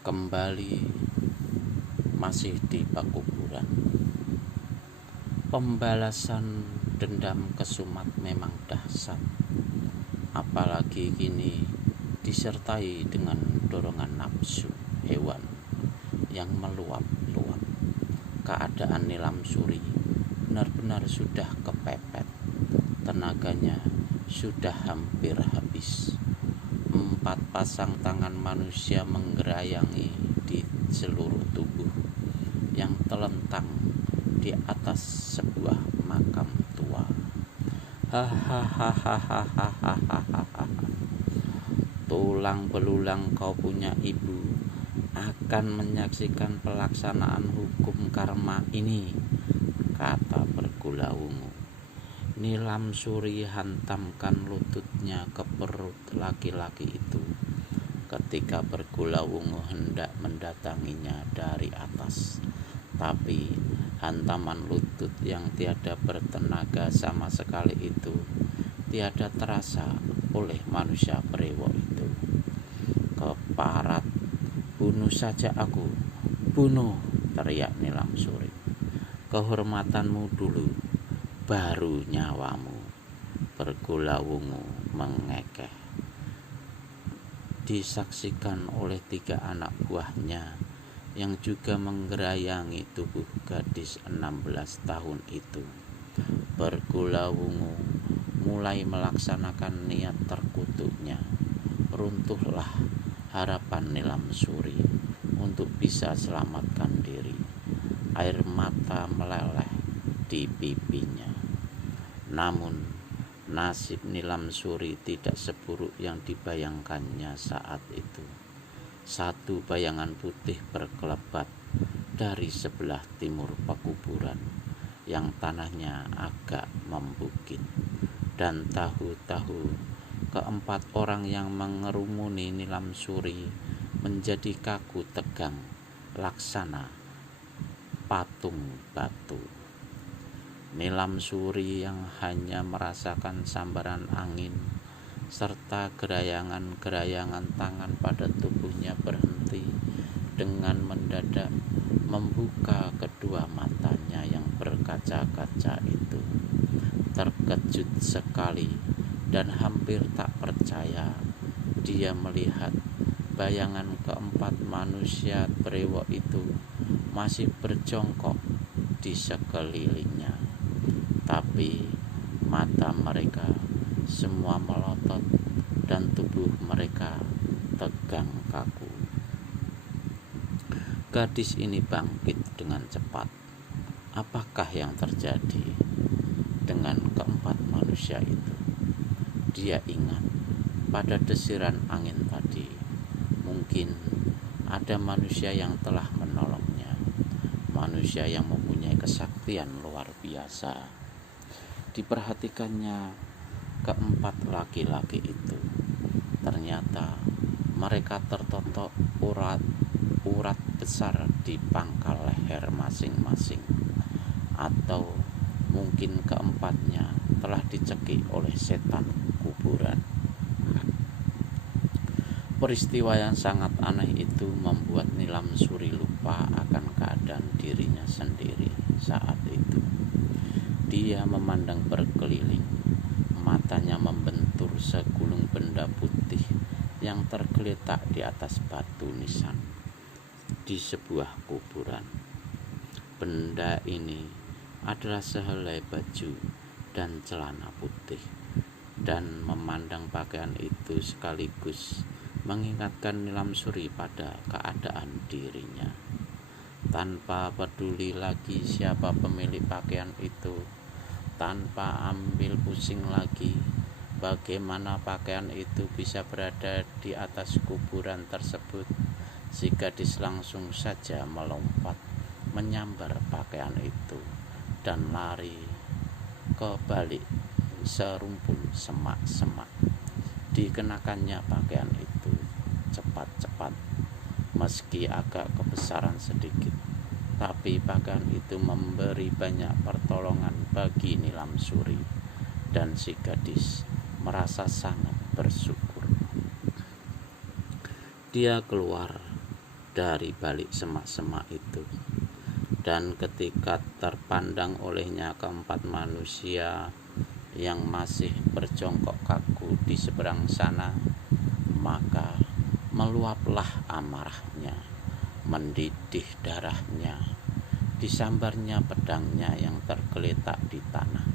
Kembali masih di Pakuburan. Pembalasan dendam kesumat memang dahsyat, apalagi kini disertai dengan dorongan nafsu hewan yang meluap-luap. Keadaan Nilam Suri benar-benar sudah kepepet, tenaganya sudah hampir habis. 4 pasang tangan manusia menggerayangi di seluruh tubuh yang telentang di atas sebuah makam tua. Hahaha. Tulang belulang kau punya ibu akan menyaksikan pelaksanaan hukum karma ini, kata Bergulawungu. Nilam Suri hantamkan lututnya ke perut laki-laki itu ketika Bergulawungu hendak mendatanginya dari atas. Tapi hantaman lutut yang tiada bertenaga sama sekali itu tiada terasa oleh manusia brewo itu. Keparat, bunuh saja aku, bunuh, teriak Nilam Suri. Kehormatanmu dulu, baru nyawamu, Bergulawungu mengekeh. Disaksikan oleh 3 anak buahnya yang juga menggerayangi tubuh gadis 16 tahun itu. Bergulawungu mulai melaksanakan niat terkutuknya. Runtuhlah harapan Nilam Suri untuk bisa selamatkan diri. Air mata meleleh di pipinya. Namun nasib Nilam Suri tidak seburuk yang dibayangkannya saat itu. Satu bayangan putih berkelebat dari sebelah timur Pakuburan yang tanahnya agak membukit, dan tahu-tahu keempat orang yang mengerumuni Nilam Suri menjadi kaku tegang laksana patung batu. Nilam Suri yang hanya merasakan sambaran angin serta gerayangan-gerayangan tangan pada tubuhnya berhenti dengan mendadak membuka kedua matanya yang berkaca-kaca itu. Terkejut sekali dan hampir tak percaya dia melihat bayangan keempat manusia brewo itu masih berjongkok di sekelilingnya. Tapi mata mereka semua melotot dan tubuh mereka tegang kaku. Gadis ini bangkit dengan cepat. Apakah yang terjadi dengan keempat manusia itu? Dia ingat pada desiran angin tadi, mungkin ada manusia yang telah menolongnya, manusia yang mempunyai kesaktian luar biasa. Diperhatikannya keempat laki-laki itu. Ternyata mereka tertotok urat besar di pangkal leher masing-masing, atau mungkin keempatnya telah dicekik oleh setan kuburan. Peristiwa yang sangat aneh itu membuat Nilam Suri lupa akan keadaan dirinya sendiri saat itu. Dia memandang berkeliling, matanya membentur segulung benda putih yang tergeletak di atas batu nisan di sebuah kuburan. Benda ini adalah sehelai baju dan celana putih, dan memandang pakaian itu sekaligus mengingatkan Nilam Suri pada keadaan dirinya. Tanpa peduli lagi siapa pemilik pakaian itu, tanpa ambil pusing lagi bagaimana pakaian itu bisa berada di atas kuburan tersebut, si gadis langsung saja melompat menyambar pakaian itu dan lari ke balik serumpun semak-semak. Dikenakannya pakaian itu cepat-cepat, meski agak kebesaran sedikit, tapi pakaian itu memberi banyak pertolongan bagi Nilam Suri, dan si gadis merasa sangat bersyukur. Dia keluar dari balik semak-semak itu. Dan ketika terpandang olehnya keempat manusia yang masih berjongkok kaku di seberang sana, maka meluaplah amarahnya, mendidih darahnya, disambarnya pedangnya yang tergeletak di tanah.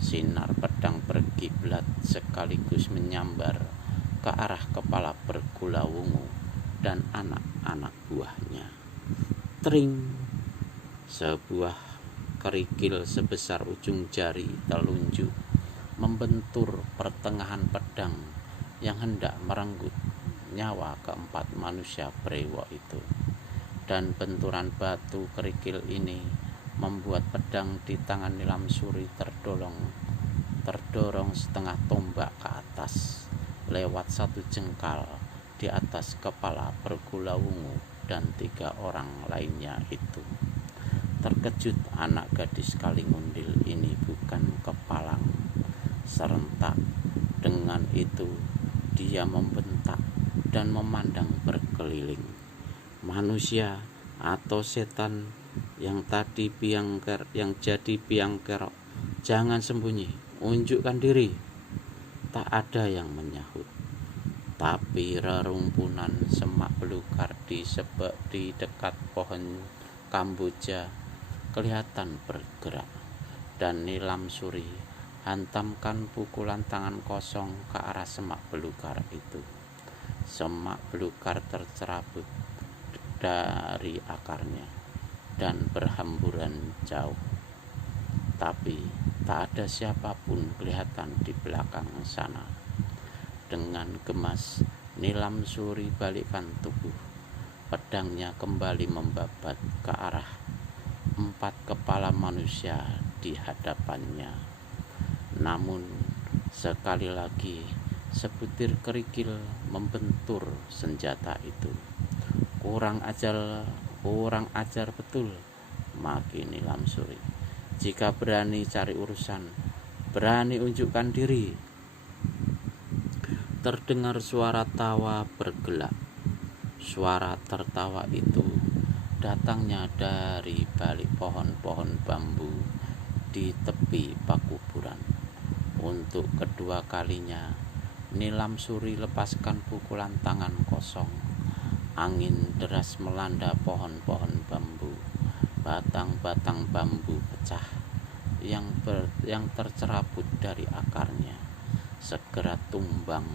Sinar pedang berkiblat sekaligus menyambar ke arah kepala Bergulawungu dan anak-anak buahnya. Tring! Sebuah kerikil sebesar ujung jari telunjuk membentur pertengahan pedang yang hendak merenggut nyawa keempat manusia brewok itu. Dan benturan batu kerikil ini membuat pedang di tangan Nilam Suri terdorong setengah tombak ke atas lewat 1 jengkal di atas kepala Bergulawungu dan 3 orang lainnya itu. Terkejut anak gadis Kalingundil ini bukan kepalang. Serentak dengan itu dia membentak dan memandang berkeliling. Manusia atau setan yang jadi biang kerok, jangan sembunyi, unjukkan diri. Tak ada yang menyahut. Tapi rerumpunan semak belukar di dekat pohon kamboja kelihatan bergerak, dan Nilam Suri hantamkan pukulan tangan kosong ke arah semak belukar itu. Semak belukar tercerabut dari akarnya dan berhamburan jauh, tapi tak ada siapapun kelihatan di belakang sana. Dengan gemas Nilam Suri balikkan tubuh, pedangnya kembali membabat ke arah 4 kepala manusia di hadapannya. Namun sekali lagi sebutir kerikil membentur senjata itu. Kurang ajar betul, maki Nilam Suri. Jika berani cari urusan, berani unjukkan diri. Terdengar suara tawa bergelak. Suara tertawa itu datangnya dari balik pohon-pohon bambu di tepi pakuburan. Untuk kedua kalinya Nilam Suri lepaskan pukulan tangan kosong. Angin deras melanda pohon-pohon bambu. Batang-batang bambu pecah yang tercerabut dari akarnya segera tumbang,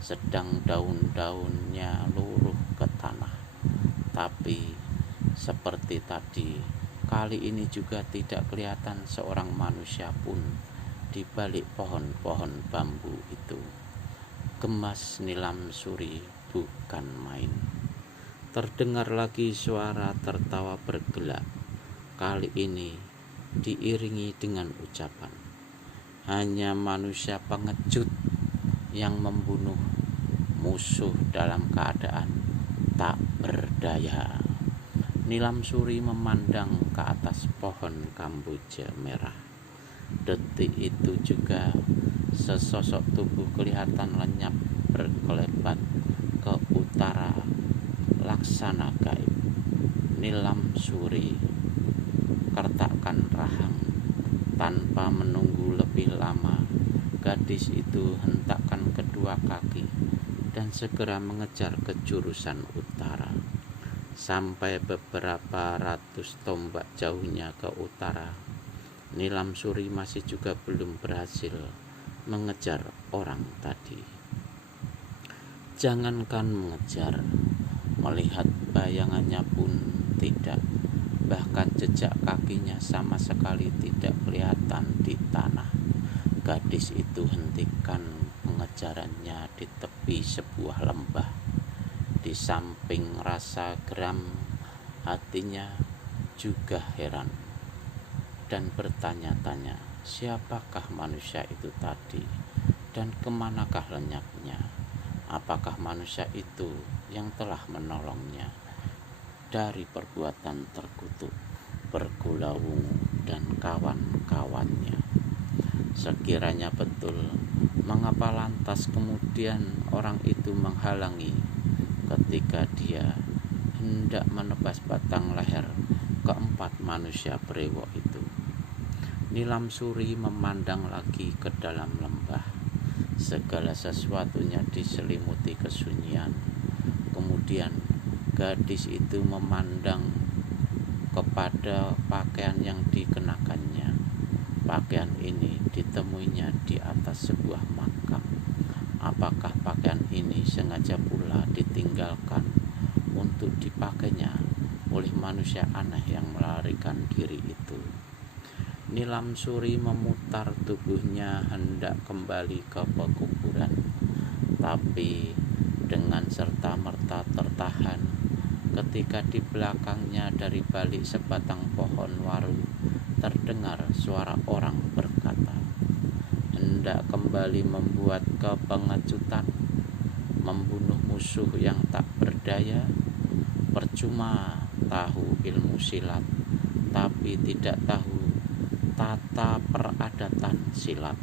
sedang daun-daunnya luruh ke tanah. Tapi seperti tadi, kali ini juga tidak kelihatan seorang manusia pun di balik pohon-pohon bambu itu. Gemas Nilam Suri bukan main. Terdengar lagi suara tertawa bergelak. Kali ini diiringi dengan ucapan, hanya manusia pengecut yang membunuh musuh dalam keadaan tak berdaya. Nilam Suri memandang ke atas pohon kamboja merah. Detik itu juga sesosok tubuh kelihatan lenyap berkelebat ke utara laksana gaib. Nilam Suri kertakkan rahang. Tanpa menunggu lebih lama, gadis itu hentakkan kedua kaki dan segera mengejar ke jurusan utara. Sampai beberapa ratus tombak jauhnya ke utara, Nilam Suri masih juga belum berhasil mengejar orang tadi. Jangankan mengejar, melihat bayangannya pun tidak. Bahkan jejak kakinya sama sekali tidak kelihatan di tanah. Gadis itu hentikan pengejarannya di tepi sebuah lembah. Di samping rasa geram, hatinya juga heran dan bertanya-tanya, siapakah manusia itu tadi dan kemanakah lenyapnya? Apakah manusia itu yang telah menolongnya dari perbuatan terkutuk Bergulawungu dan kawan-kawannya? Sekiranya betul, mengapa lantas kemudian orang itu menghalangi ketika dia hendak menebas batang leher keempat manusia brewok itu. Nilam Suri memandang lagi ke dalam lembah. Segala sesuatunya diselimuti kesunyian. Kemudian gadis itu memandang kepada pakaian yang dikenakannya. Pakaian ini ditemuinya di atas sebuah makam. Apakah pakaian ini sengaja pula ditinggalkan untuk dipakainya oleh manusia aneh yang melarikan diri itu? Nilam Suri memutar tubuhnya hendak kembali ke pekuburan, tapi dengan serta-merta tertahan ketika di belakangnya dari balik sebatang pohon waru terdengar suara orang berkata, "Hendak kembali membuat kepengecutan, membunuh musuh yang tak berdaya, percuma tahu ilmu silat, tapi tidak tahu tata peradatan silat."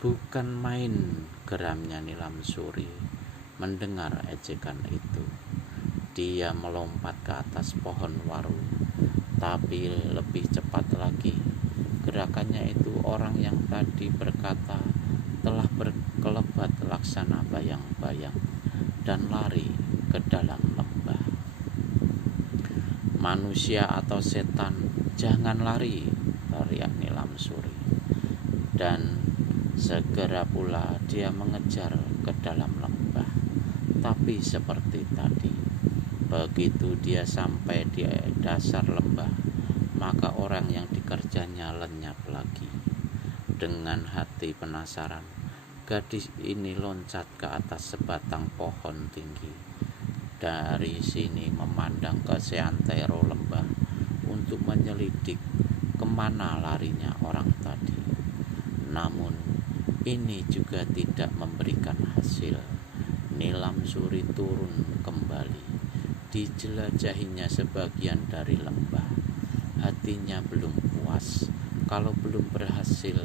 Bukan main geramnya Nilam Suri mendengar ejekan itu. Dia melompat ke atas pohon waru, tapi lebih cepat lagi. Gerakannya itu orang yang tadi berkata telah berkelebat laksana bayang-bayang dan lari ke dalam lembah. "Manusia atau setan, jangan lari!" teriak Nilam Suri. Dan segera pula dia mengejar ke dalam lembah. Tapi seperti tadi, begitu dia sampai di dasar lembah, maka orang yang dikejarnya lenyap lagi. Dengan hati penasaran, gadis ini loncat ke atas sebatang pohon tinggi. Dari sini memandang ke seantero lembah untuk menyelidik kemana larinya orang tadi. Namun ini juga tidak memberikan hasil. Nilam Suri turun kembali. Dijelajahinya sebagian dari lembah. Hatinya belum puas kalau belum berhasil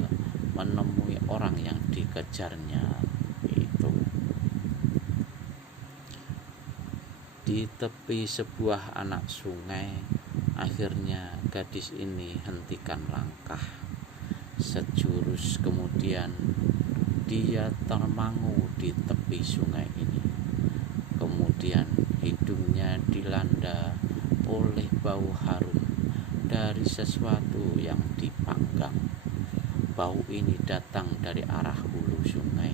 menemui orang yang dikejarnya itu. Di tepi sebuah anak sungai, akhirnya gadis ini hentikan langkah. Sejurus kemudian dia termangu di tepi sungai ini. Kemudian hidungnya dilanda oleh bau harum dari sesuatu yang dipanggang. Bau ini datang dari arah hulu sungai,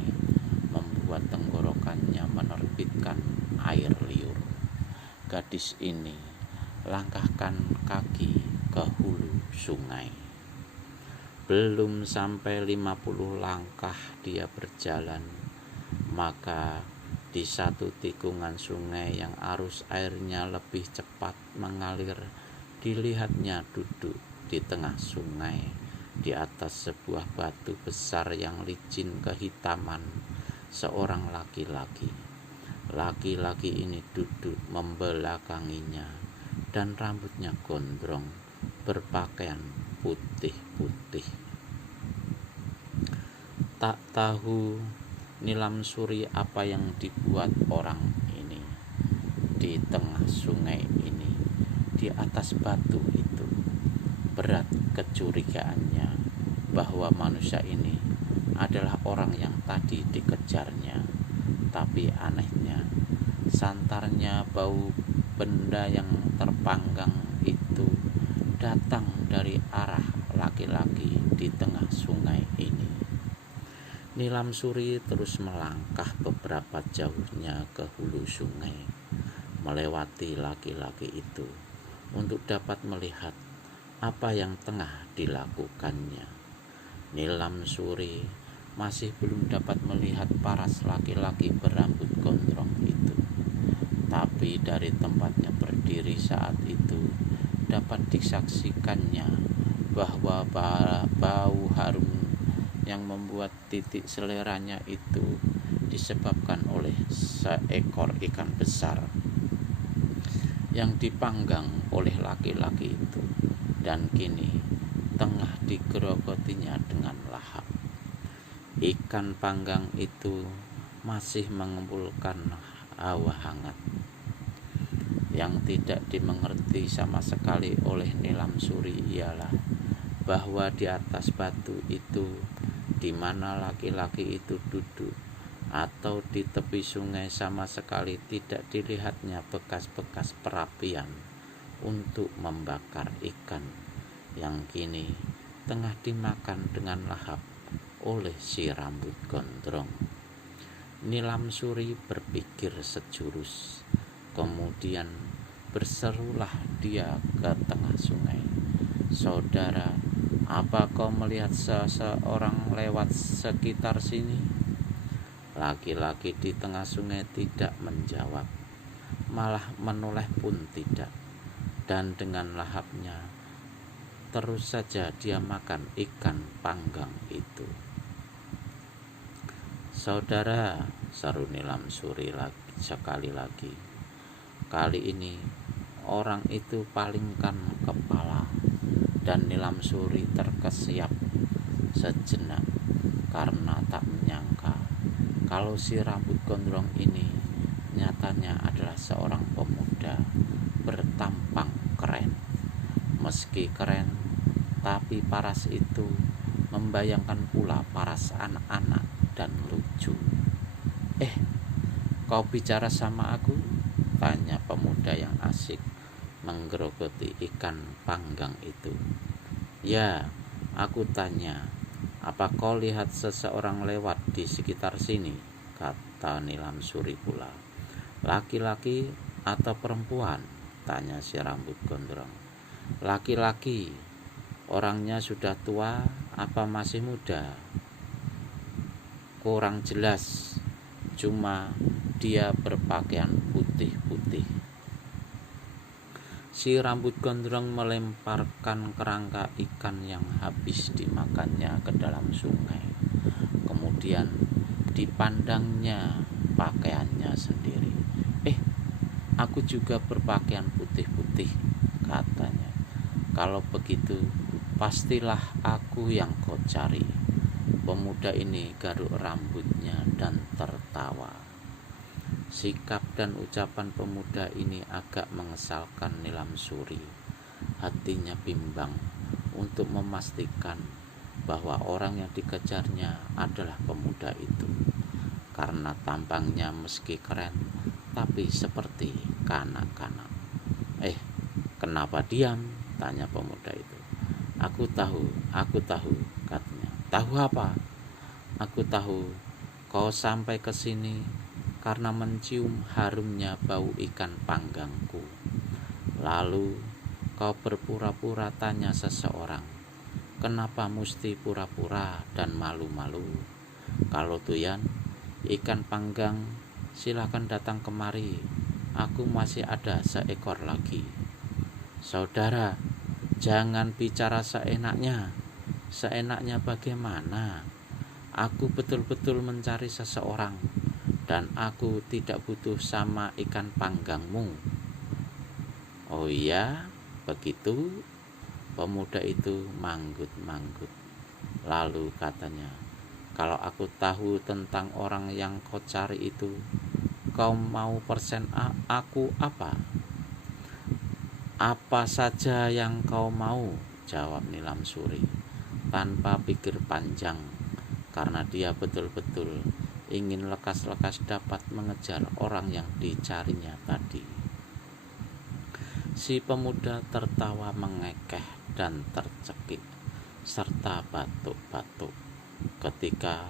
membuat tenggorokannya menerbitkan air liur. Gadis ini langkahkan kaki ke hulu sungai. Belum sampai 50 langkah dia berjalan, maka di satu tikungan sungai yang arus airnya lebih cepat mengalir, dilihatnya duduk di tengah sungai di atas sebuah batu besar yang licin kehitaman seorang laki-laki. Laki-laki ini duduk membelakanginya dan rambutnya gondrong, berpakaian putih-putih. Tak tahu Nilam Suri apa yang dibuat orang ini di tengah sungai ini, di atas batu itu. Berat kecurigaannya bahwa manusia ini adalah orang yang tadi dikejarnya. Tapi anehnya, santarnya bau benda yang terpanggang itu datang dari arah laki-laki di tengah sungai ini. Nilam Suri terus melangkah beberapa jauhnya ke hulu sungai, melewati laki-laki itu untuk dapat melihat apa yang tengah dilakukannya. Nilam Suri masih belum dapat melihat paras laki-laki berambut gondrong itu. Tapi dari tempatnya berdiri saat itu dapat disaksikannya bahwa bau harum yang membuat titik seleranya itu disebabkan oleh seekor ikan besar yang dipanggang oleh laki-laki itu dan kini tengah digerogotinya dengan lahap. Ikan panggang itu masih mengembulkan hawa hangat. Yang tidak dimengerti sama sekali oleh Nilam Suri ialah bahwa di atas batu itu, di mana laki-laki itu duduk, atau di tepi sungai, sama sekali tidak dilihatnya bekas-bekas perapian untuk membakar ikan yang kini tengah dimakan dengan lahap oleh si rambut gondrong. Nilam Suri berpikir sejurus, kemudian berserulah dia ke tengah sungai. "Saudara, apa kau melihat seseorang lewat sekitar sini?" Laki-laki di tengah sungai tidak menjawab, malah menoleh pun tidak, dan dengan lahapnya terus saja dia makan ikan panggang itu. "Saudara," seru Nilam Suri sekali lagi. Kali ini orang itu palingkan kepala, dan Nilam Suri terkesiap sejenak karena tak menyangka kalau si rambut gondrong ini nyatanya adalah seorang pemuda bertampang keren. Meski keren, tapi paras itu membayangkan pula paras anak-anak dan lucu. Kau bicara sama aku?" tanya pemuda yang asik menggerogoti ikan panggang itu. "Ya, aku tanya, apa kau lihat seseorang lewat di sekitar sini?" kata Nilam Suri pula. "Laki-laki atau perempuan?" tanya si rambut gondrong. "Laki-laki." "Orangnya sudah tua apa masih muda?" "Kurang jelas, cuma dia berpakaian putih-putih." Si rambut gondrong melemparkan kerangka ikan yang habis dimakannya ke dalam sungai. Kemudian dipandangnya pakaiannya sendiri. Aku juga berpakaian putih-putih," katanya. "Kalau begitu, pastilah aku yang kau cari." Pemuda ini garuk rambutnya dan tertawa. Sikap dan ucapan pemuda ini agak mengesalkan Nilam Suri. Hatinya bimbang untuk memastikan bahwa orang yang dikejarnya adalah pemuda itu, karena tampangnya meski keren, tapi seperti kanak-kanak. Kenapa diam?" tanya pemuda itu. aku tahu, katanya. "Tahu apa?" "Aku tahu kau sampai ke sini karena mencium harumnya bau ikan panggangku. Lalu kau berpura-pura tanya seseorang. Kenapa mesti pura-pura dan malu-malu? Kalau doyan ikan panggang, silakan datang kemari. Aku masih ada seekor lagi." "Saudara, jangan bicara seenaknya." "Seenaknya bagaimana? Aku betul-betul mencari seseorang, dan aku tidak butuh sama ikan panggangmu." "Oh iya, begitu?" Pemuda itu manggut-manggut. Lalu katanya, "Kalau aku tahu tentang orang yang kau cari itu, kau mau persen aku apa?" "Apa saja yang kau mau," jawab Nilam Suri tanpa pikir panjang, karena dia betul-betul ingin lekas-lekas dapat mengejar orang yang dicarinya tadi. Si pemuda tertawa mengekeh dan tercekik serta batuk-batuk ketika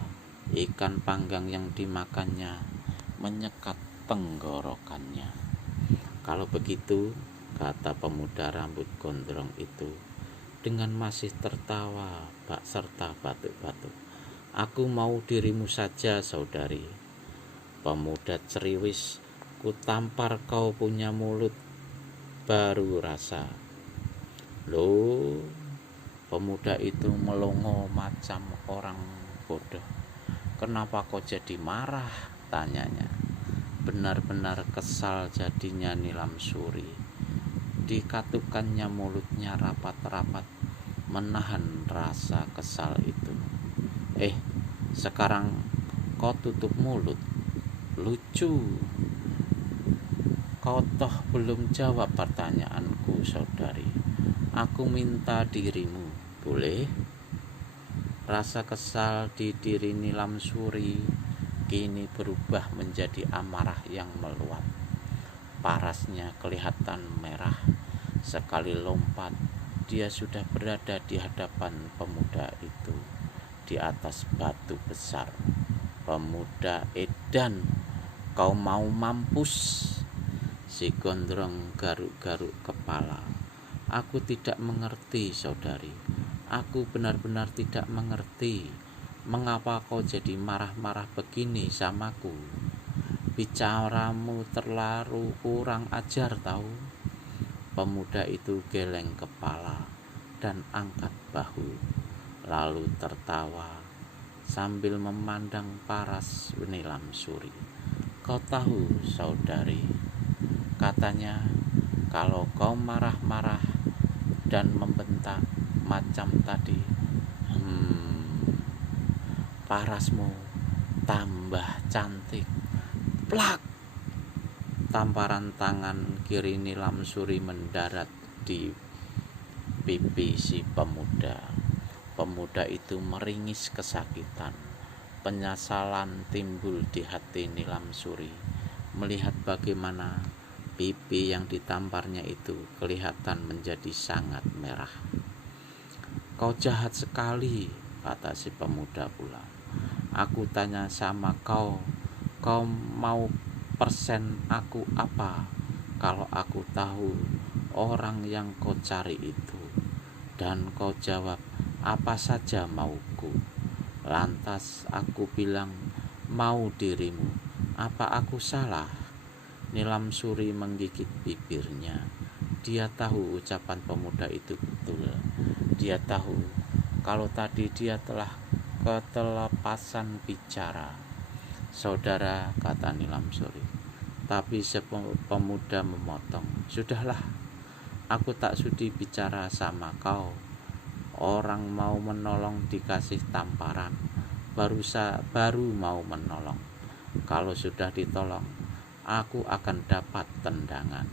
ikan panggang yang dimakannya menyekat tenggorokannya. "Kalau begitu," kata pemuda rambut gondrong itu dengan masih tertawa serta batuk-batuk, "aku mau dirimu saja, saudari." "Pemuda ceriwis, ku tampar kau punya mulut baru rasa." "Loh," pemuda itu melongo macam orang bodoh. "Kenapa kau jadi marah?" tanyanya. Benar-benar kesal jadinya Nilam Suri. Dikatukannya mulutnya rapat-rapat menahan rasa kesal itu. Sekarang kau tutup mulut. Lucu." Kau toh belum jawab pertanyaanku, saudari. Aku minta dirimu, boleh? Rasa kesal di diri Nilam Suri kini berubah menjadi amarah yang meluap. Parasnya kelihatan merah. Sekali lompat, dia sudah berada di hadapan pemuda itu, di atas batu besar. Pemuda edan, kau mau mampus? Si gondrong garuk-garuk kepala. Aku tidak mengerti, saudari. Aku benar-benar tidak mengerti. Mengapa kau jadi marah-marah begini samaku? Bicaramu terlalu kurang ajar tahu. Pemuda itu geleng kepala dan angkat bahu, lalu tertawa sambil memandang paras Nilam Suri. Kau tahu, saudari, katanya, kalau kau marah-marah dan membentak macam tadi, parasmu tambah cantik. Plak! Tamparan tangan kiri Nilam Suri mendarat di pipi si pemuda. Pemuda itu meringis kesakitan. Penyesalan timbul di hati Nilam Suri melihat bagaimana pipi yang ditamparnya itu kelihatan menjadi sangat merah. Kau jahat sekali, kata si pemuda pula. Aku tanya sama kau, kau mau persen aku apa kalau aku tahu orang yang kau cari itu? Dan kau jawab, apa saja mauku. Lantas aku bilang, mau dirimu. Apa aku salah? Nilam Suri menggigit bibirnya. Dia tahu ucapan pemuda itu betul. Dia tahu kalau tadi dia telah ketelepasan bicara. Saudara, kata Nilam Suri. Tapi pemuda memotong. Sudahlah, aku tak sudi bicara sama kau. Orang mau menolong dikasih tamparan, baru mau menolong. Kalau sudah ditolong, aku akan dapat tendangan.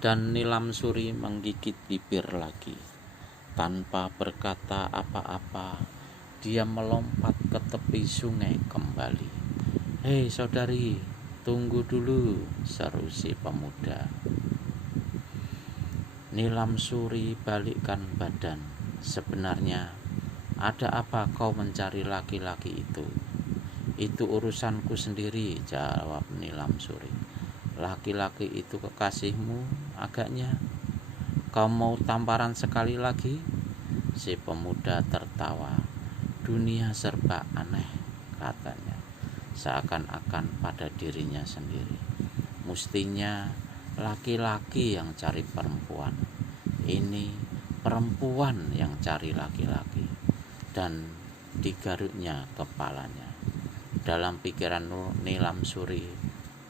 Dan Nilam Suri menggigit bibir lagi. Tanpa berkata apa-apa, dia melompat ke tepi sungai kembali. Hei saudari, tunggu dulu, seru si pemuda. Nilam Suri balikkan badan. Sebenarnya, ada apa kau mencari laki-laki itu? Itu urusanku sendiri, jawab Nilam Suri. Laki-laki itu kekasihmu agaknya. Kau mau tamparan sekali lagi? Si pemuda tertawa. Dunia serba aneh, katanya, seakan-akan pada dirinya sendiri. Mestinya laki-laki yang cari perempuan. Ini perempuan yang cari laki-laki. Dan digaruknya kepalanya. Dalam pikiran Nilam Suri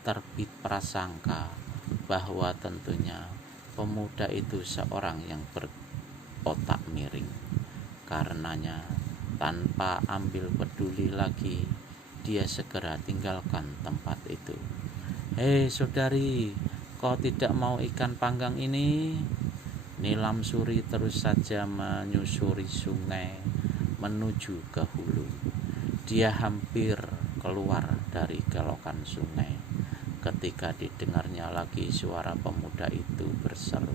terbit prasangka bahwa tentunya pemuda itu seorang yang berotak miring. Karenanya tanpa ambil peduli lagi, dia segera tinggalkan tempat itu. Hei saudari, kau tidak mau ikan panggang ini? Nilam Suri terus saja menyusuri sungai menuju ke hulu. Dia hampir keluar dari kelokan sungai ketika didengarnya lagi suara pemuda itu berseru.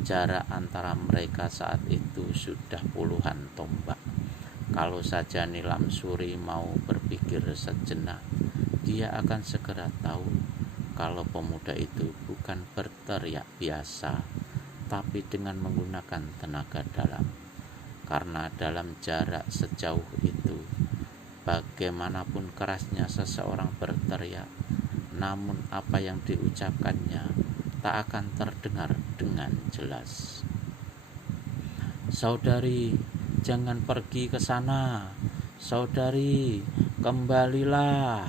Jarak antara mereka saat itu sudah puluhan tombak. Kalau saja Nilam Suri mau berpikir sejenak, dia akan segera tahu kalau pemuda itu bukan berteriak biasa, tapi dengan menggunakan tenaga dalam. Karena dalam jarak sejauh itu, bagaimanapun kerasnya seseorang berteriak, namun apa yang diucapkannya tak akan terdengar dengan jelas. Saudari, jangan pergi ke sana. Saudari, kembalilah.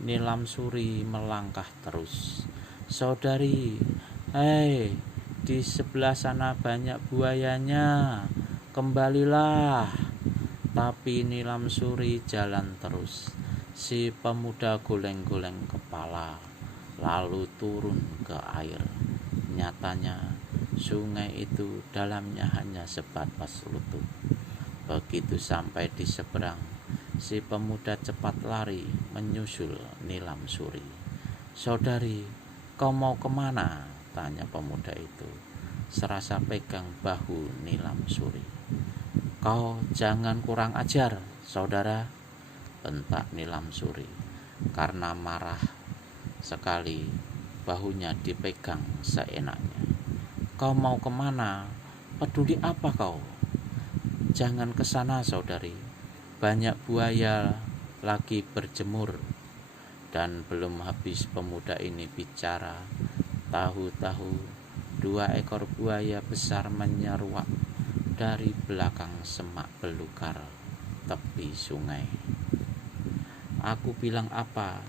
Nilam Suri melangkah terus. Saudari, hei, di sebelah sana banyak buayanya. Kembalilah. Tapi Nilam Suri jalan terus. Si pemuda goleng-goleng kepala. lalu turun ke air. Nyatanya sungai itu dalamnya hanya sebatas lutut. Begitu sampai di seberang, si pemuda cepat lari menyusul Nilam Suri. "Saudari, kau mau kemana?" tanya pemuda itu, serasa pegang bahu Nilam Suri. "Kau jangan kurang ajar, saudara," bentak Nilam Suri, karena marah sekali bahunya dipegang seenaknya. "Kau mau kemana? Peduli apa kau? Jangan ke sana, saudari. Banyak buaya lagi berjemur." Dan belum habis pemuda ini bicara, tahu-tahu 2 ekor buaya besar menyeruak dari belakang semak belukar tepi sungai. "Aku bilang apa?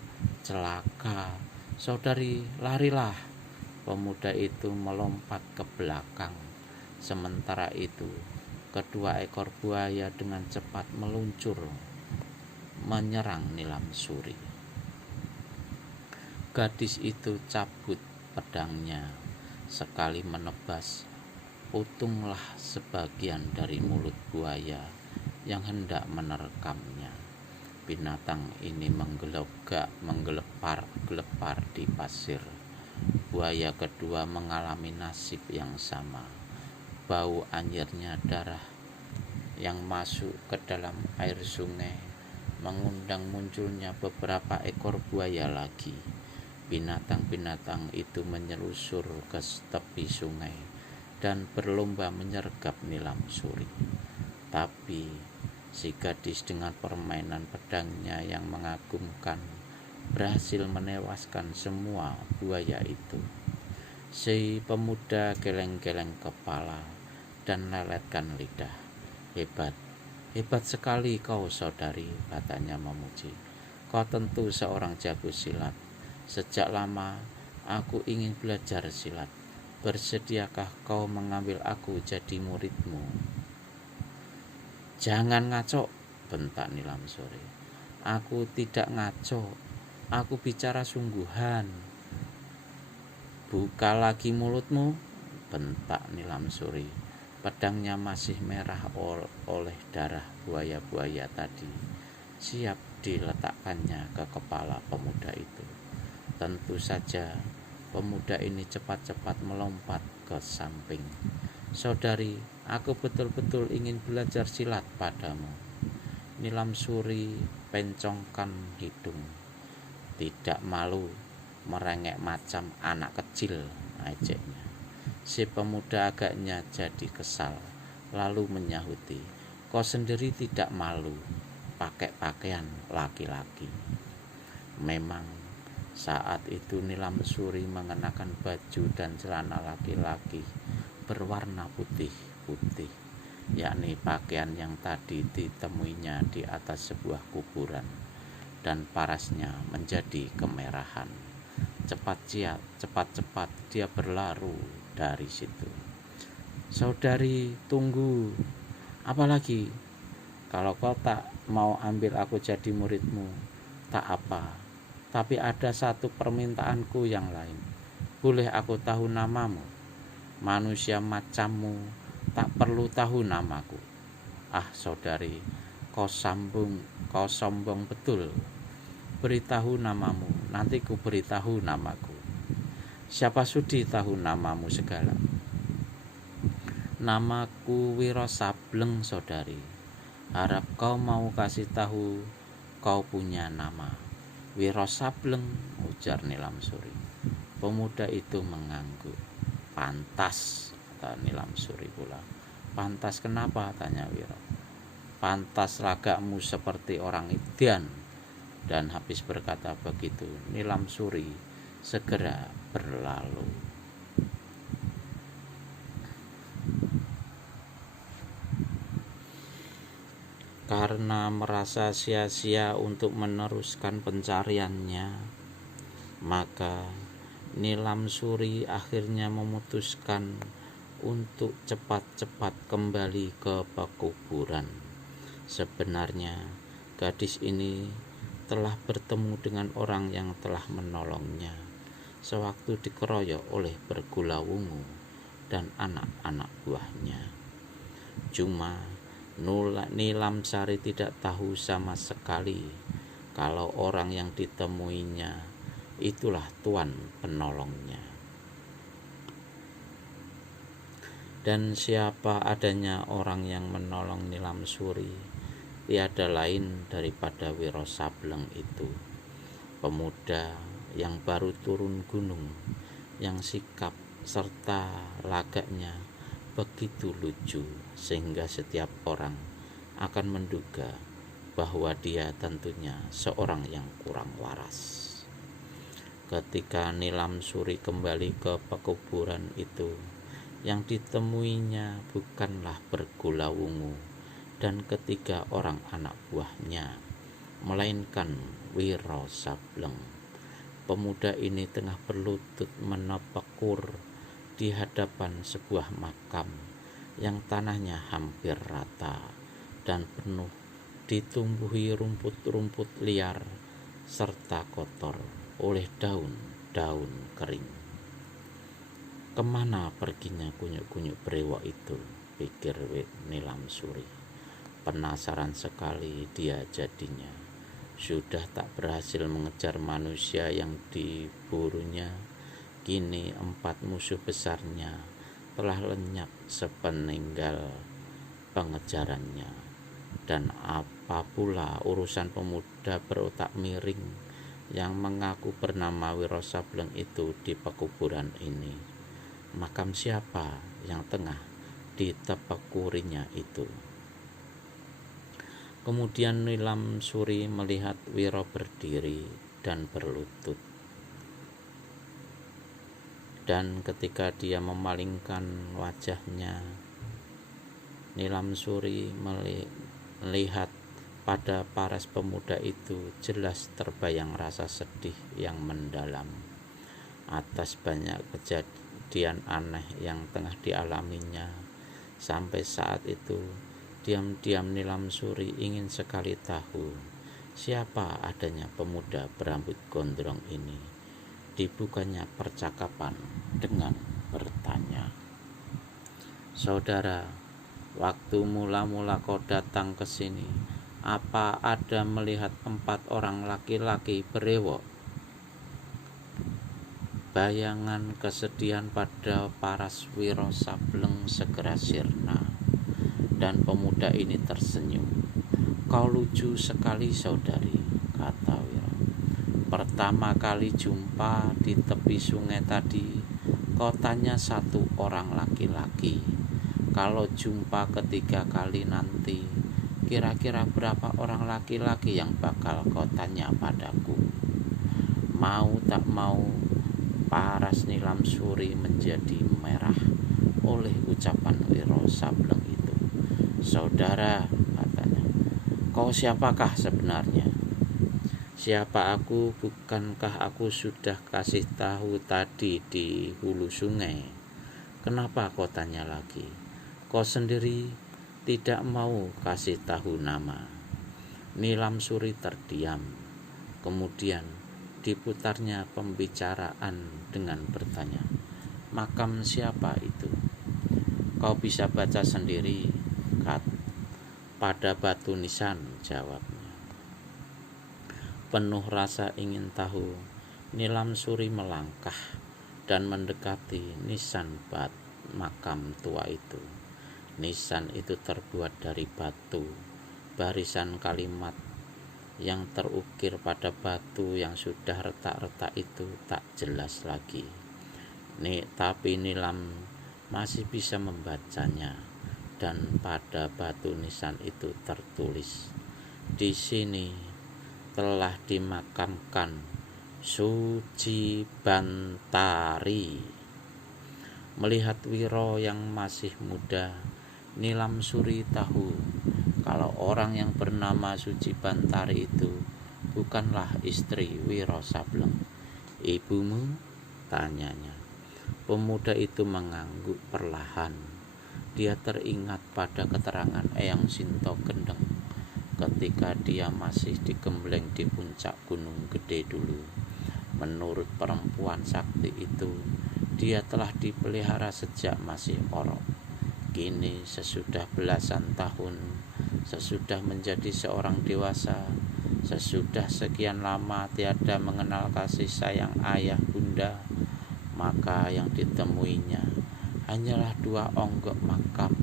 Celaka. Saudari, larilah." Pemuda itu melompat ke belakang. Sementara itu, kedua ekor buaya dengan cepat meluncur menyerang Nilam Suri. Gadis itu cabut pedangnya, sekali menebas, utunglah sebagian dari mulut buaya yang hendak menerkamnya. Binatang ini menggelepar di pasir. Buaya kedua mengalami nasib yang sama. Bau anyirnya darah yang masuk ke dalam air sungai mengundang munculnya beberapa ekor buaya lagi. Binatang-binatang itu menyelusur ke tepi sungai dan berlomba menyergap Nilam Suri. Tapi si gadis dengan permainan pedangnya yang mengagumkan berhasil menewaskan semua buaya itu. Si pemuda geleng-geleng kepala dan leletkan lidah. "Hebat, hebat sekali kau, saudari," katanya memuji. "Kau tentu seorang jago silat. Sejak lama aku ingin belajar silat. Bersediakah kau mengambil aku jadi muridmu?" "Jangan ngaco," bentak Nilam Suri. "Aku tidak ngaco. Aku bicara sungguhan." "Buka lagi mulutmu," bentak Nilam Suri. Pedangnya masih merah oleh darah buaya-buaya tadi, siap diletakkannya ke kepala pemuda itu. Tentu saja pemuda ini cepat-cepat melompat ke samping. "Saudari, aku betul-betul ingin belajar silat padamu." Nilam Suri pencongkan hidung. "Tidak malu, merengek macam anak kecil," ejeknya. Si pemuda agaknya jadi kesal, lalu menyahuti, "Kau sendiri tidak malu pakai pakaian laki-laki." Memang saat itu Nilam Suri mengenakan baju dan celana laki-laki berwarna putih-putih, yakni pakaian yang tadi ditemuinya di atas sebuah kuburan, dan parasnya menjadi kemerahan. Cepat-cepat dia berlaru dari situ. "Saudari, tunggu. Apalagi? Kalau kau tak mau ambil aku jadi muridmu, tak apa. Tapi ada satu permintaanku yang lain. Boleh aku tahu namamu? Manusia macammu tak perlu tahu namaku." "Ah, saudari, kau sombong betul. Beritahu namamu, nanti ku beritahu namaku." "Siapa sudi tahu namamu segala?" "Namaku Wiro Sableng, saudari. Harap kau mau kasih tahu kau punya nama." "Wiro Sableng," ujar Nilam Suri. Pemuda itu mengangguk. "Pantas," kata Nilam Suri pula. "Pantas kenapa?" tanya Wiro. "Pantas lagakmu seperti orang Indian." Dan habis berkata begitu, Nilam Suri segera berlalu. Karena merasa sia-sia untuk meneruskan pencariannya, maka Nilam Suri akhirnya memutuskan untuk cepat-cepat kembali ke pekuburan. Sebenarnya gadis ini telah bertemu dengan orang yang telah menolongnya. sewaktu dikeroyok oleh Bergulawungu dan anak-anak buahnya. Cuma Nilam Sari tidak tahu sama sekali kalau orang yang ditemuinya itulah Tuan penolongnya. Dan siapa adanya orang yang menolong Nilam Suri, tiada lain daripada Wiro Sableng itu, pemuda yang baru turun gunung, yang sikap serta lagaknya begitu lucu sehingga setiap orang akan menduga bahwa dia tentunya seorang yang kurang waras. Ketika Nilam Suri kembali ke pekuburan itu, yang ditemuinya bukanlah Bergulawungu dan ketiga orang anak buahnya, melainkan Wiro Sableng. Pemuda ini tengah berlutut menepekur di hadapan sebuah makam yang tanahnya hampir rata dan penuh ditumbuhi rumput-rumput liar serta kotor oleh daun-daun kering. Kemana perginya kunyuk-kunyuk brewok itu, pikir Nilam Suri. Penasaran sekali dia jadinya. Sudah tak berhasil mengejar manusia yang diburunya, kini 4 musuh besarnya telah lenyap sepeninggal pengejarannya. Dan apa pula urusan pemuda berotak miring yang mengaku bernama Wiro Sableng itu di pekuburan ini? Makam siapa yang tengah ditepekurinya itu? Kemudian Nilam Suri melihat Wiro berdiri dan berlutut. Dan ketika dia memalingkan wajahnya, Nilam Suri melihat pada paras pemuda itu jelas terbayang rasa sedih yang mendalam atas banyak kejadian aneh yang tengah dialaminya. Sampai saat itu diam-diam Nilam Suri ingin sekali tahu siapa adanya pemuda berambut gondrong ini. Dibukanya percakapan dengan bertanya, "Saudara, waktu mula-mula kau datang ke sini, apa ada melihat 4 orang laki-laki berewok?" Bayangan kesedihan pada paras Wiro Sableng segera sirna, dan pemuda ini tersenyum. "Kau lucu sekali, saudari," kata Wiro. "Pertama kali jumpa di tepi sungai tadi, kau tanya 1 orang laki-laki. Kalau jumpa ketiga kali nanti, kira-kira berapa orang laki-laki yang bakal kau tanya padaku?" Mau tak mau, paras Nilam Suri menjadi merah oleh ucapan Wiro Sableng itu. "Saudara," katanya, "kau siapakah sebenarnya?" "Siapa aku? Bukankah aku sudah kasih tahu tadi di hulu sungai? Kenapa kau tanya lagi? Kau sendiri tidak mau kasih tahu nama." Nilam Suri terdiam. Kemudian diputarnya pembicaraan dengan bertanya, "Makam siapa itu?" "Kau bisa baca sendiri, Kat. Pada batu nisan," jawabnya. Penuh rasa ingin tahu, Nilam Suri melangkah dan mendekati nisan makam tua itu. Nisan itu terbuat dari batu. Barisan kalimat yang terukir pada batu yang sudah retak-retak itu tak jelas lagi. Tapi Nilam masih bisa membacanya, dan pada batu nisan itu tertulis, "Di sini telah dimakamkan Suci Bantari." Melihat Wiro yang masih muda, Nilam Suri tahu kalau orang yang bernama Suci Bantari itu bukanlah istri Wiro Sableng. "Ibumu?" tanyanya. Pemuda itu mengangguk perlahan. Dia teringat pada keterangan Eyang Sinto Gendeng ketika dia masih digembleng di puncak Gunung Gede dulu. Menurut perempuan sakti itu, dia telah dipelihara sejak masih orok. Kini sesudah belasan tahun, sesudah menjadi seorang dewasa, sesudah sekian lama tiada mengenal kasih sayang ayah bunda, maka yang ditemuinya hanyalah 2 onggok makam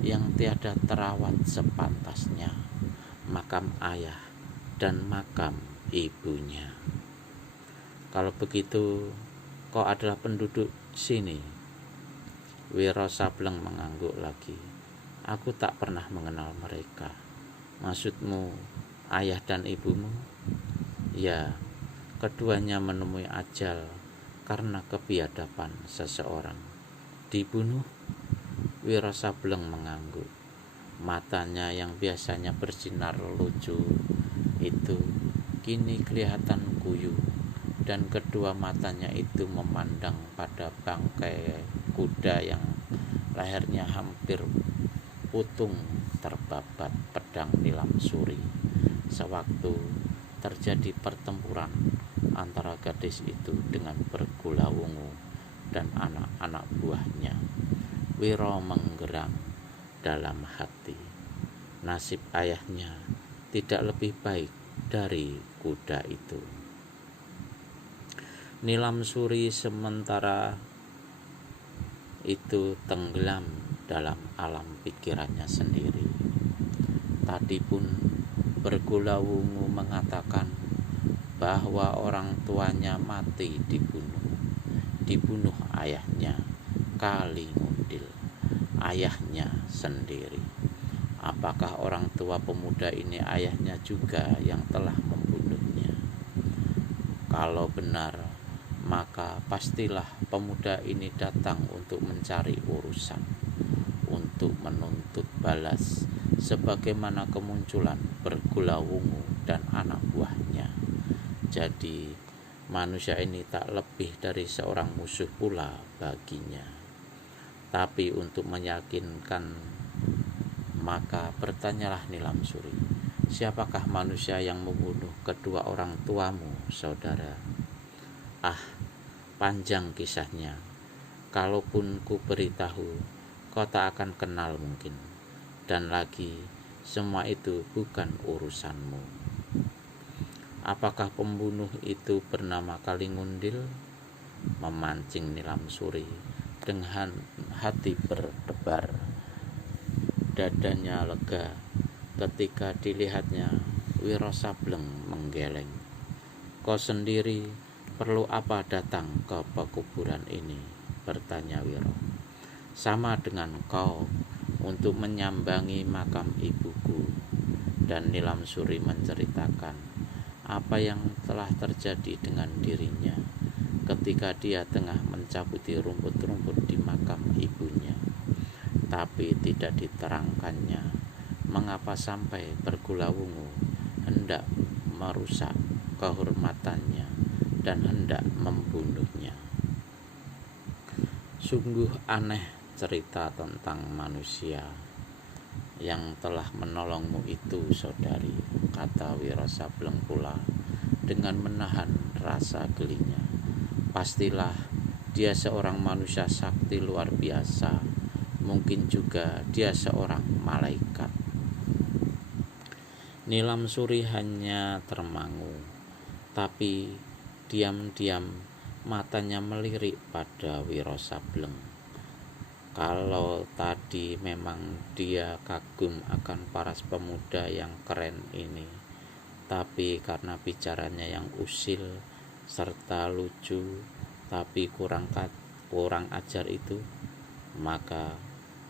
yang tiada terawat sepantasnya, makam ayah dan makam ibunya. Kalau begitu, kau adalah penduduk sini? Wiro Sableng mengangguk lagi. Aku tak pernah mengenal mereka. Maksudmu ayah dan ibumu? Ya, keduanya menemui ajal karena kebiadaban seseorang. Dibunuh? Wiro Sableng mengangguk. Matanya yang biasanya bersinar lucu itu kini kelihatan kuyu, dan kedua matanya itu memandang pada bangkai kuda yang lehernya hampir putung terbabat pedang nilam suri sewaktu terjadi pertempuran antara gadis itu dengan Bergulawungu dan anak-anak buahnya. Wiro menggeram dalam hati. Nasib ayahnya tidak lebih baik dari kuda itu. Nilam Suri sementara itu tenggelam dalam alam pikirannya sendiri. Tadi pun Bergulawungu mengatakan bahwa orang tuanya mati dibunuh ayahnya, Kalingundil, ayahnya sendiri. Apakah orang tua pemuda ini ayahnya juga yang telah membunuhnya? Kalau benar, maka pastilah pemuda ini datang untuk mencari urusan, untuk menuntut balas, sebagaimana kemunculan Bergulawungu dan anak buahnya. Jadi manusia ini tak lebih dari seorang musuh pula baginya. Tapi untuk meyakinkan, maka bertanyalah Nilam Suri, siapakah manusia yang membunuh kedua orang tuamu, saudara? Ah, panjang kisahnya. Kalaupun ku beritahu, kau tak akan kenal mungkin. Dan lagi, semua itu bukan urusanmu. Apakah pembunuh itu bernama Kalingundil? Memancing Nilam Suri dengan hati berdebar. Dadanya lega ketika dilihatnya Wiro Sableng menggeleng. Kau sendiri perlu apa datang ke pekuburan ini? Bertanya Wiro. Sama dengan kau untuk menyambangi makam ibuku. Dan Nilam Suri menceritakan apa yang telah terjadi dengan dirinya ketika dia tengah mencabuti rumput-rumput di makam ibunya. Tapi tidak diterangkannya mengapa sampai Bergulawungu hendak merusak kehormatannya dan hendak membunuhnya. Sungguh aneh cerita tentang manusia yang telah menolongmu itu, saudari, kata Wiro Sableng pula dengan menahan rasa gelinya. Pastilah dia seorang manusia sakti luar biasa, mungkin juga dia seorang malaikat. Nilam Suri hanya termangu, tapi diam-diam matanya melirik pada Wiro Sableng. Kalau tadi memang dia kagum akan paras pemuda yang keren ini, tapi karena bicaranya yang usil serta lucu tapi kurang ajar itu, maka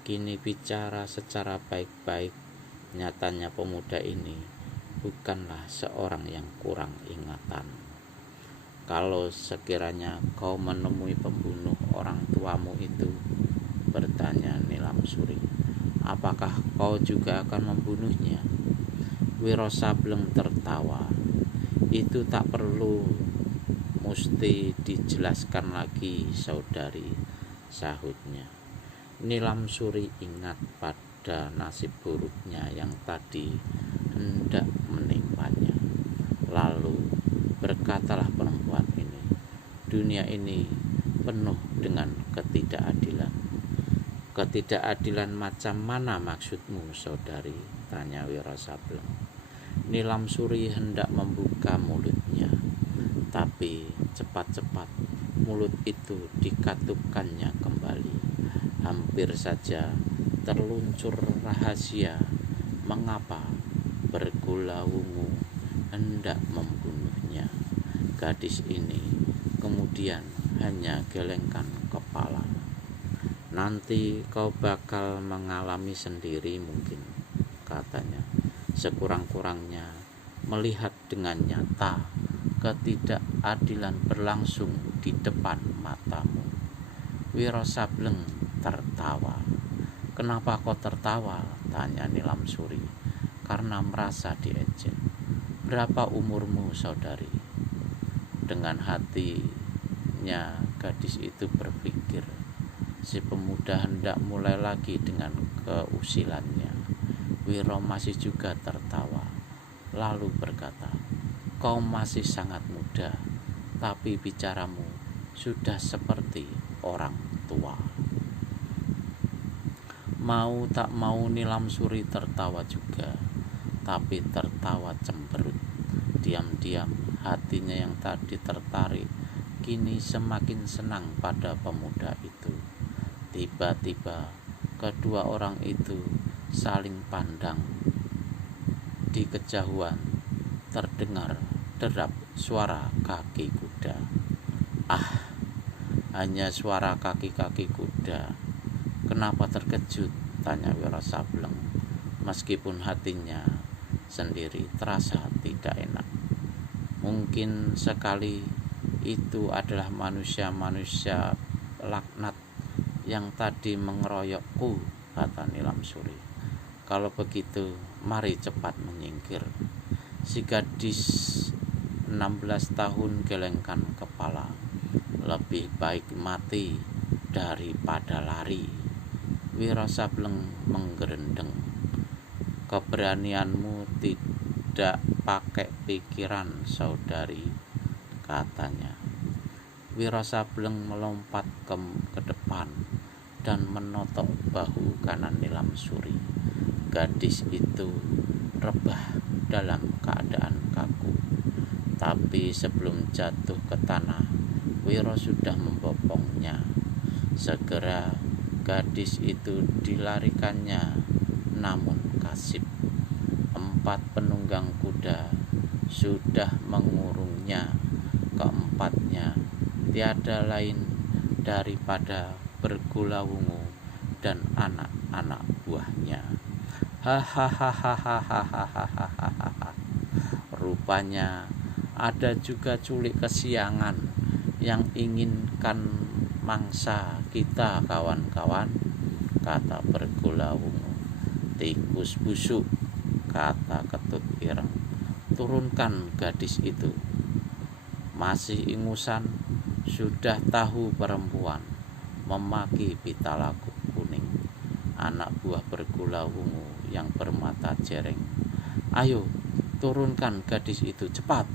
kini bicara secara baik-baik. Nyatanya pemuda ini bukanlah seorang yang kurang ingatan. Kalau sekiranya kau menemui pembunuh orang tuamu itu, bertanya Nilam Suri, apakah kau juga akan membunuhnya? Wiro Sableng tertawa. Itu tak perlu mesti dijelaskan lagi, saudari, sahutnya. Nilam Suri ingat pada nasib buruknya yang tadi hendak menimpanya. Lalu berkatalah perempuan ini, dunia ini penuh dengan ketidakadilan. Ketidakadilan macam mana maksudmu, saudari? Tanya Wiro Sableng. Nilamsuri hendak membuka mulutnya, tapi cepat-cepat mulut itu dikatupkannya kembali. Hampir saja terluncur rahasia mengapa Bergulawungu hendak membunuhnya. Gadis ini kemudian hanya gelengkan kepala. Nanti kau bakal mengalami sendiri mungkin, katanya. Sekurang-kurangnya melihat dengan nyata ketidakadilan berlangsung di depan matamu. Wiro Sableng tertawa. Kenapa kau tertawa? Tanya Nilamsuri. Karena merasa diejek. Berapa umurmu, saudari? Dengan hatinya gadis itu berpikir, si pemuda hendak mulai lagi dengan keusilannya. Wiro masih juga tertawa, lalu berkata, kau masih sangat muda, tapi bicaramu sudah seperti orang tua. Mau tak mau Nilamsuri tertawa juga, tapi tertawa cemberut. Diam-diam hatinya yang tadi tertarik kini semakin senang pada pemuda itu. Tiba-tiba kedua orang itu saling pandang. Di kejauhan terdengar derap suara kaki kuda. Ah, hanya suara kaki-kaki kuda. Kenapa terkejut? Tanya Wiro Sableng, meskipun hatinya sendiri terasa tidak enak. Mungkin sekali itu adalah manusia-manusia laknat yang tadi mengeroyokku, kata Nilamsuri. Kalau begitu, mari cepat menyingkir. Si gadis 16 tahun gelengkan kepala. Lebih baik mati daripada lari. Wiro Sableng menggerendeng. Keberanianmu tidak pakai pikiran, saudari, katanya. Wiro Sableng melompat ke depan dan menotok bahu kanan Nilamsuri. Gadis itu rebah dalam keadaan kaku. Tapi sebelum jatuh ke tanah, Wiro sudah membopongnya. Segera gadis itu dilarikannya, namun kasib. 4 penunggang kuda sudah mengurungnya. Keempatnya tiada lain daripada Bergulawungu dan anak-anak buahnya. Hahaha. Rupanya ada juga culik kesiangan yang inginkan mangsa kita, kawan-kawan, kata Bergulawungu. Tikus busuk, kata Ketut Ireng. Turunkan gadis itu. Masih ingusan, sudah tahu perempuan, memaki pitalaku kuning. Anak buah Bergulawungu yang bermata jereng. Ayo, turunkan gadis itu cepat,